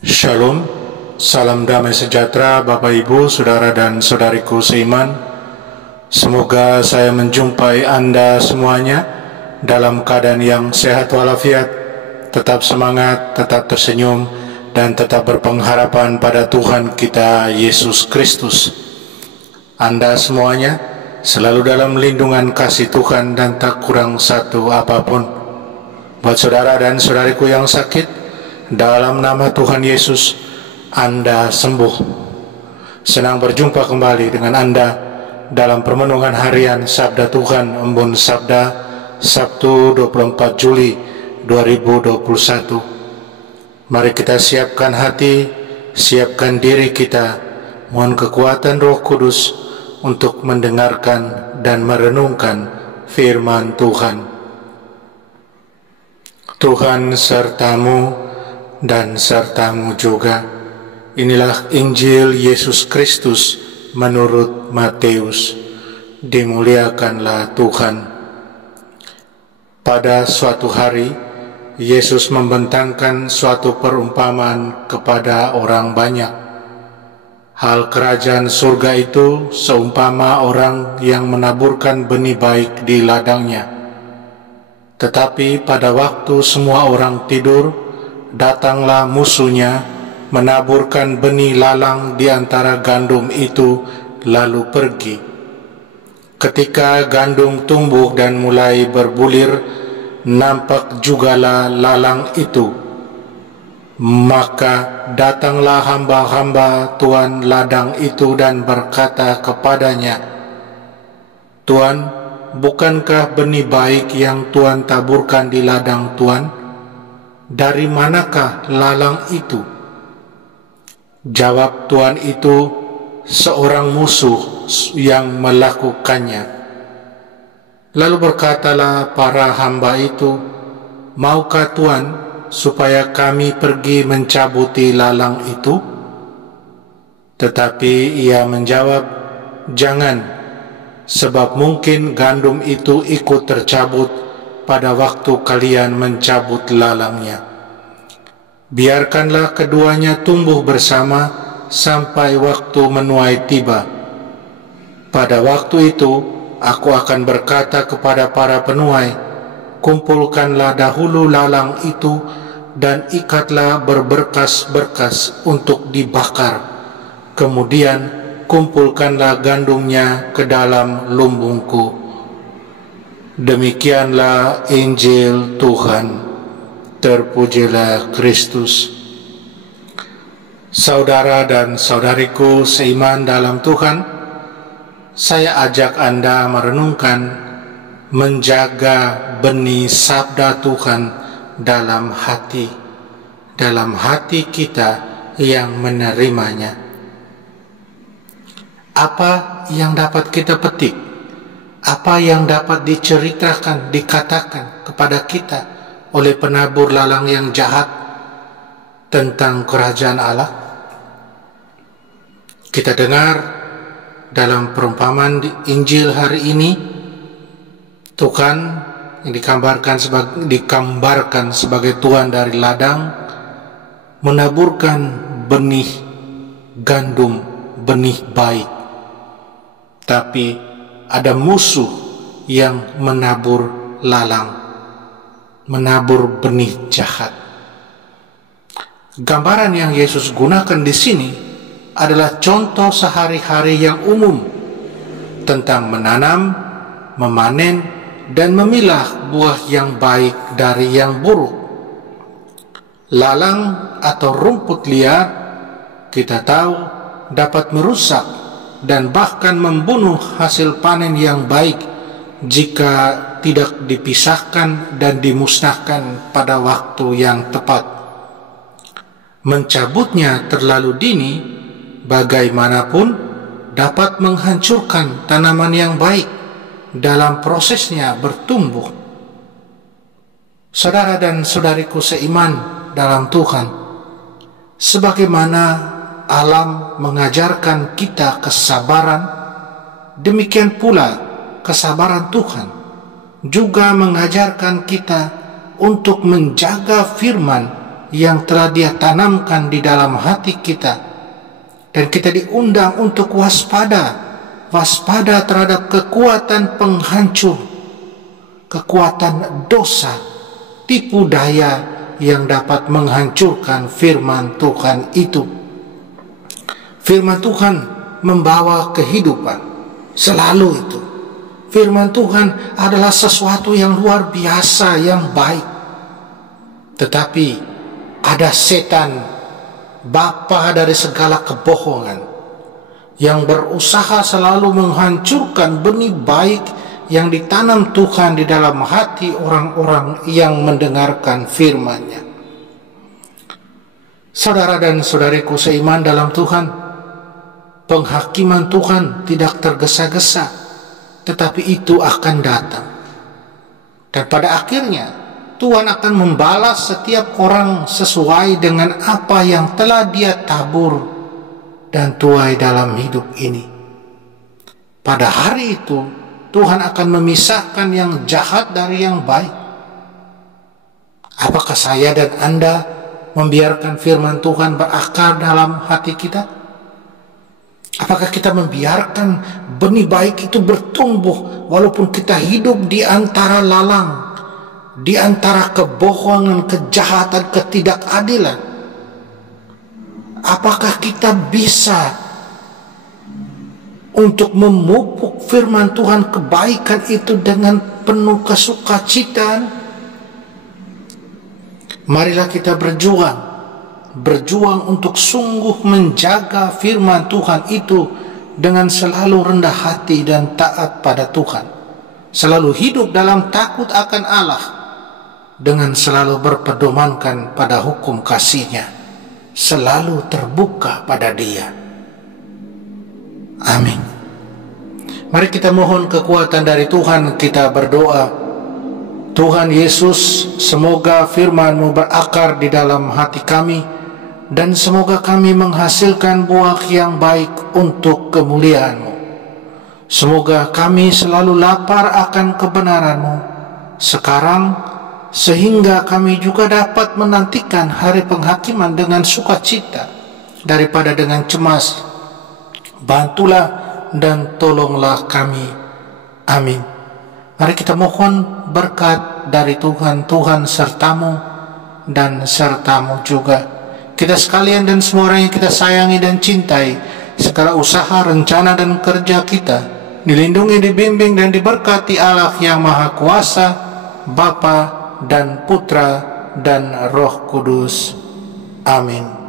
Shalom, salam damai sejahtera Bapak Ibu, Saudara dan Saudariku seiman. Semoga saya menjumpai Anda semuanya dalam keadaan yang sehat walafiat, tetap semangat, tetap tersenyum, dan tetap berpengharapan pada Tuhan kita Yesus Kristus. Anda semuanya selalu dalam lindungan kasih Tuhan dan tak kurang satu apapun. Buat saudara dan saudariku yang sakit, dalam nama Tuhan Yesus, Anda sembuh. Senang berjumpa kembali dengan Anda dalam permenungan harian Sabda Tuhan Embun Sabda Sabtu 24 Juli 2021. Mari kita siapkan hati, siapkan diri kita, mohon kekuatan Roh Kudus untuk mendengarkan dan merenungkan firman Tuhan. Tuhan sertamu dan sertamu juga. Inilah Injil Yesus Kristus menurut Matius. Dimuliakanlah Tuhan. Pada suatu hari, Yesus membentangkan suatu perumpamaan kepada orang banyak. Hal kerajaan surga itu seumpama orang yang menaburkan benih baik di ladangnya. Tetapi pada waktu semua orang tidur, datanglah musuhnya, menaburkan benih lalang di antara gandum itu, lalu pergi. Ketika gandum tumbuh dan mulai berbulir, nampak jugalah lalang itu. Maka datanglah hamba-hamba tuan ladang itu dan berkata kepadanya, "Tuan, bukankah benih baik yang Tuan taburkan di ladang Tuan? Dari manakah lalang itu?" Jawab tuan itu, "Seorang musuh yang melakukannya." Lalu berkatalah para hamba itu, "Maukah Tuan supaya kami pergi mencabuti lalang itu?" Tetapi ia menjawab, "Jangan, sebab mungkin gandum itu ikut tercabut pada waktu kalian mencabut lalangnya. Biarkanlah keduanya tumbuh bersama sampai waktu menuai tiba. Pada waktu itu aku akan berkata kepada para penuai, kumpulkanlah dahulu lalang itu dan ikatlah berberkas-berkas untuk dibakar. Kemudian kumpulkanlah gandumnya ke dalam lumbungku." Demikianlah Injil Tuhan. Terpujilah Kristus. Saudara dan saudariku seiman dalam Tuhan, saya ajak Anda merenungkan, menjaga benih sabda Tuhan dalam hati kita yang menerimanya. Apa yang dapat kita petik? Apa yang dapat diceritakan, dikatakan kepada kita oleh penabur lalang yang jahat tentang kerajaan Allah? Kita dengar dalam perumpamaan Injil hari ini, Tuhan yang digambarkan sebagai Tuhan dari ladang menaburkan benih gandum, benih baik. Tapi ada musuh yang menabur lalang, menabur benih jahat. Gambaran yang Yesus gunakan di sini adalah contoh sehari-hari yang umum tentang menanam, memanen, dan memilah buah yang baik dari yang buruk. Lalang atau rumput liar kita tahu dapat merusak dan bahkan membunuh hasil panen yang baik jika tidak dipisahkan dan dimusnahkan pada waktu yang tepat. Mencabutnya terlalu dini bagaimanapun dapat menghancurkan tanaman yang baik dalam prosesnya bertumbuh. Saudara dan saudariku seiman dalam Tuhan, sebagaimana alam mengajarkan kita kesabaran, demikian pula kesabaran Tuhan juga mengajarkan kita untuk menjaga firman yang telah Dia tanamkan di dalam hati kita. Dan kita diundang untuk waspada terhadap kekuatan penghancur, kekuatan dosa, tipu daya yang dapat menghancurkan firman Tuhan itu. Firman Tuhan membawa kehidupan, selalu itu. Firman Tuhan adalah sesuatu yang luar biasa, yang baik. Tetapi ada setan, bapa dari segala kebohongan, yang berusaha selalu menghancurkan benih baik yang ditanam Tuhan di dalam hati orang-orang yang mendengarkan firman-Nya. Saudara dan saudariku seiman dalam Tuhan, penghakiman Tuhan tidak tergesa-gesa, tetapi itu akan datang. Dan pada akhirnya Tuhan akan membalas setiap orang sesuai dengan apa yang telah Dia tabur dan tuai dalam hidup ini. Pada hari itu Tuhan akan memisahkan yang jahat dari yang baik. Apakah saya dan Anda membiarkan firman Tuhan berakar dalam hati kita? Apakah kita membiarkan benih baik itu bertumbuh walaupun kita hidup di antara lalang, di antara kebohongan, kejahatan, ketidakadilan? Apakah kita bisa untuk memupuk firman Tuhan, kebaikan itu dengan penuh kesukacitaan? Marilah kita berjuang untuk sungguh menjaga firman Tuhan itu dengan selalu rendah hati dan taat pada Tuhan, selalu hidup dalam takut akan Allah, dengan selalu berpedomankan pada hukum kasih-Nya, selalu terbuka pada Dia. Amin. Mari kita mohon kekuatan dari Tuhan, kita berdoa. Tuhan Yesus, semoga firman-Mu berakar di dalam hati kami, dan semoga kami menghasilkan buah yang baik untuk kemuliaan-Mu. Semoga kami selalu lapar akan kebenaran-Mu sekarang, sehingga kami juga dapat menantikan hari penghakiman dengan sukacita daripada dengan cemas. Bantulah dan tolonglah kami. Amin. Mari kita mohon berkat dari Tuhan. Tuhan sertamu dan sertamu juga. Kita sekalian dan semua orang yang kita sayangi dan cintai, segala usaha, rencana dan kerja kita dilindungi, dibimbing dan diberkati Allah yang Maha Kuasa, Bapa dan Putra dan Roh Kudus. Amin.